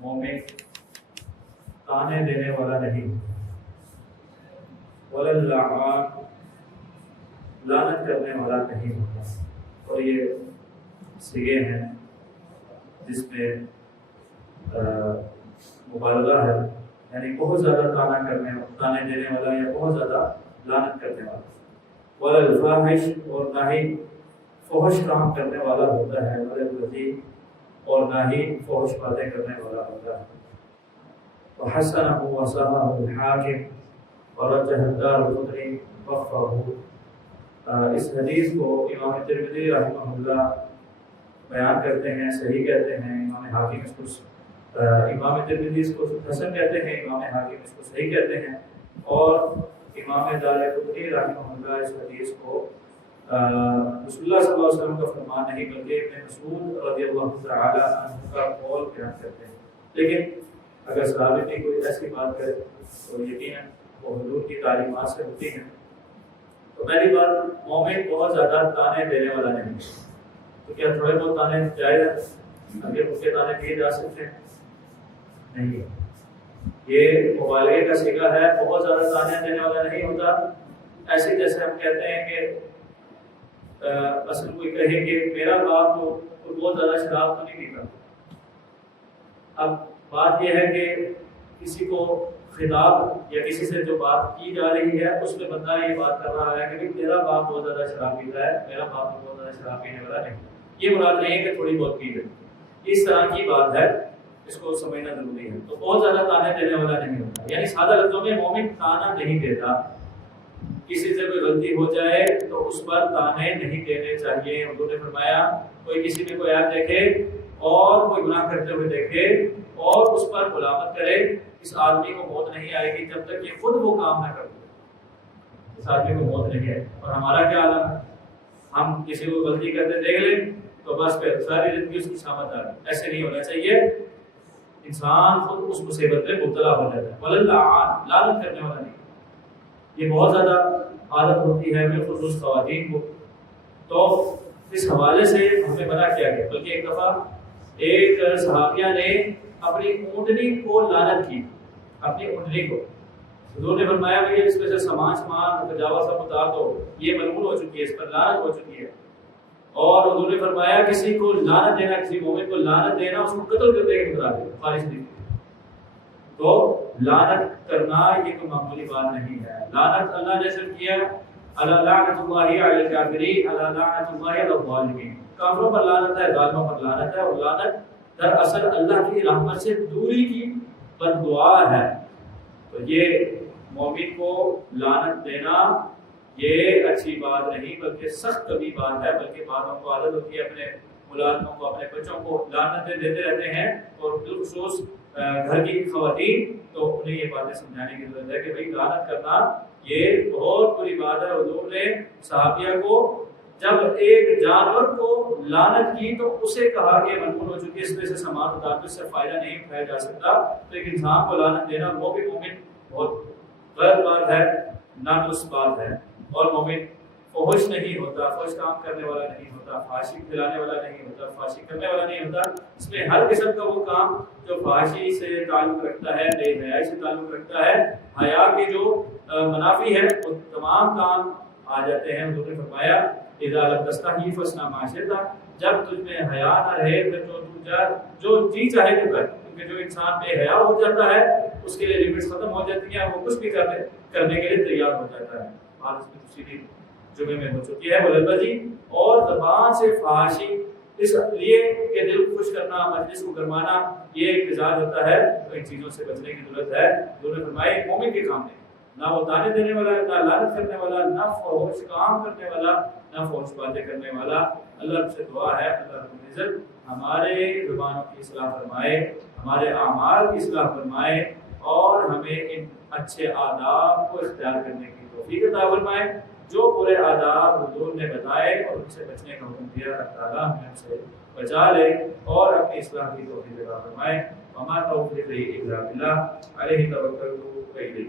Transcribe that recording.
مومن تانے دینے والا نہیں، ولا اللعان لعنت کرنے والا نہیں ہوتا۔ اور یہ صیغے ہیں جس میں مبالغہ ہے، یعنی بہت زیادہ تانے دینے والا یا بہت زیادہ لعنت کرنے والا۔ ولا الفاحش اور نہ ہی فحش کام کرنے والا ہوتا ہے، ولا الذی اور نہ ہی فحش باتیں کرنے والا ہوتا ہے۔ وحسنہ وصححہ الحاکم ورجح الدارقطنی وقفہ۔ اس حدیث کو امام ترمذی رحمہ اللہ بیان کرتے ہیں، صحیح کہتے ہیں، امام حاکم اس کو امام ترمذی اس کو حسن کہتے ہیں، امام حاکم اس کو صحیح کہتے ہیں، اور امام دارقطنی رحمہ اللہ اس حدیث کو رسول اللہ صلی اللہ علیہ وسلم کا فرمان نہیں بلکہ ابن مسعود رضی اللہ تعالی عنہ کا قول بیان کرتے ہیں۔ لیکن اگر صحابی نے کوئی ایسی بات کرے تو یقیناً وہ حضور کی تعلیمات سے ہوتی ہیں۔ تو پہلی بات، مومن بہت زیادہ تانے دینے والا نہیں، تو کیا تھوڑے بہت تانے جائز ہیں؟ اگر ان کے تانے دیے جا سکتے ہیں؟ نہیں، یہ مبالغے کا صیغہ ہے، بہت زیادہ تانے دینے والا نہیں ہوتا۔ ایسے جیسے ہم کہتے ہیں کہ مثلا کوئی کہے کہ میرا باپ تو بہت زیادہ شراب تو نہیں پیتا۔ اب بات یہ ہے کہ کسی کو خطاب یا کسی سے جو بات کی جا رہی ہے اس میں بندہ یہ بات کر رہا ہے کہ تیرا باپ بہت زیادہ شراب پیتا ہے، میرا باپ تو بہت زیادہ شراب پینے والا نہیں۔ یہ مراد نہیں ہے کہ تھوڑی بہت پی لے، اس طرح کی بات ہے، اس کو سمجھنا ضروری ہے۔ تو بہت زیادہ تانے دینے والا نہیں ہوتا، یعنی سادہ لفظوں میں مومن تانا نہیں دیتا۔ کسی سے کوئی غلطی ہو جائے تو اس پر تانے نہیں دینے چاہیے۔ حضور نے فرمایا کوئی کسی میں کوئی عیب دیکھے اور کوئی گناہ کرتے ہوئے دیکھے اور اس پر ملامت کرے، اس آدمی کو موت نہیں آئے گی جب تک یہ خود وہ کام نہ کرے۔ اس آدمی کو موت نہیں آئے۔ اور ہمارا کیا عالم ہے، ہم کسی کو غلطی کرتے دیکھ لیں تو بس پھر ساری زندگی اس کی شامت آ گئی۔ ایسے نہیں ہونا چاہیے، انسان خود اس مصیبت میں مبتلا ہو جاتا ہے۔ وللعان لعنت کرنے والا نہیں، یہ بہت زیادہ عادت ہوتی ہے بالخصوص خواتین کو۔ تو اس حوالے سے ہمیں منع کیا گیا، بلکہ ایک دفعہ ایک صحابیہ نے اپنی اونٹنی کو لعنت کی، اپنی اونٹنی کو۔ حضور نے فرمایا بھائی اس میں سے سامان کجاوا سب اتار دو، یہ ملعون ہو چکی ہے، اس پر لعنت ہو چکی ہے۔ اور حضور نے فرمایا کسی کو لعنت دینا، کسی مومن کو لعنت دینا اس کو قتل کر دے گا، خارج نہیں۔ تو لعنت کرنا یہ کوئی معمولی بات نہیں ہے۔ لعنت اللہ نے صرف کیا الا لعنت اللہ علی الکافرین الا لعنت اللہ علی الظالمین، کافروں پر لعنت ہے، ظالموں پر لعنت ہے۔ اور لعنت دراصل اللہ کی رحمت سے دوری کی بد دعا ہے۔ تو یہ مومن کو لعنت دینا یہ اچھی بات نہیں بلکہ سخت کبھی بات ہے، بلکہ بعضوں کو عادت ہوتی ہے اپنے ملازموں کو، اپنے بچوں کو لعنتیں دیتے رہتے ہیں، اور بالخصوص گھر کی خواتین، تو انہیں یہ باتیں سمجھانے کی ضرورت ہے کہ بھئی لعنت کرنا یہ بہت بری بات ہے۔ حضور نے صحابیہ کو جب ایک جانور کو لعنت کی تو اسے کہا کہ ملعون ہو چکی ہے، اس میں سے سامان اتار دو، اس سے فائدہ نہیں اٹھایا جا سکتا۔ تو ایک انسان کو لعنت دینا وہ بھی مومن بہت غلط بات ہے، نادرست بات ہے۔ اور مومن فحش نہیں ہوتا، فحش کام کرنے والا نہیں ہوتا، فحاشی پھیلانے والا نہیں ہوتا، فحاشی کرنے والا نہیں ہوتا۔ اس میں ہر قسم کا وہ کام جو فحاشی سے تعلق رکھتا ہے، بے حیائی سے تعلق رکھتا ہے، حیا کے جو منافی ہے وہ تمام کام آ جاتے ہیں۔ حضور نے فرمایا اذا لم تستحی فاصنع ما شئت، جب تجھ میں حیا نہ رہے پھر جو جی چاہے تو کر، کیونکہ جو انسان بے حیا ہو جاتا ہے اس کے لیے لمٹس ختم ہو جاتی ہیں، وہ کچھ بھی کرنے کے لیے تیار ہو جاتا ہے۔ بات اس میں تفصیلی جمعے میں ہو چکی ہے۔ وللبذی اور زبان سے فحاشی اس لیے کہ دل کو خوش کرنا، مجلس کو گرمانا یہ ایک مزاج ہوتا ہے، تو ان چیزوں سے بچنے کی ضرورت ہے۔ حضور نے فرمایا مومن کے کام نہیں، نہ وہ تانے دینے والا، نہ لعنت کرنے والا، نہ فحش کام کرنے والا، نہ فحش باتیں کرنے والا۔ اللہ سے دعا ہے اللہ رب العزت ہمارے زبانوں کی اصلاح فرمائے، ہمارے اعمال کی اصلاح فرمائے، اور ہمیں ان اچھے آداب کو اختیار کرنے کی توفیق عطا فرمائے۔ جو برے آداب حضور نے بتائے اور ان سے بچنے کا حکم دیا، اللہ تعالیٰ ہمیں ان سے بچا لے اور اپنی اصلاح کی توفیق عطا فرمائے۔ وما توفیقی الا باللہ علیہ توکلت و الیہ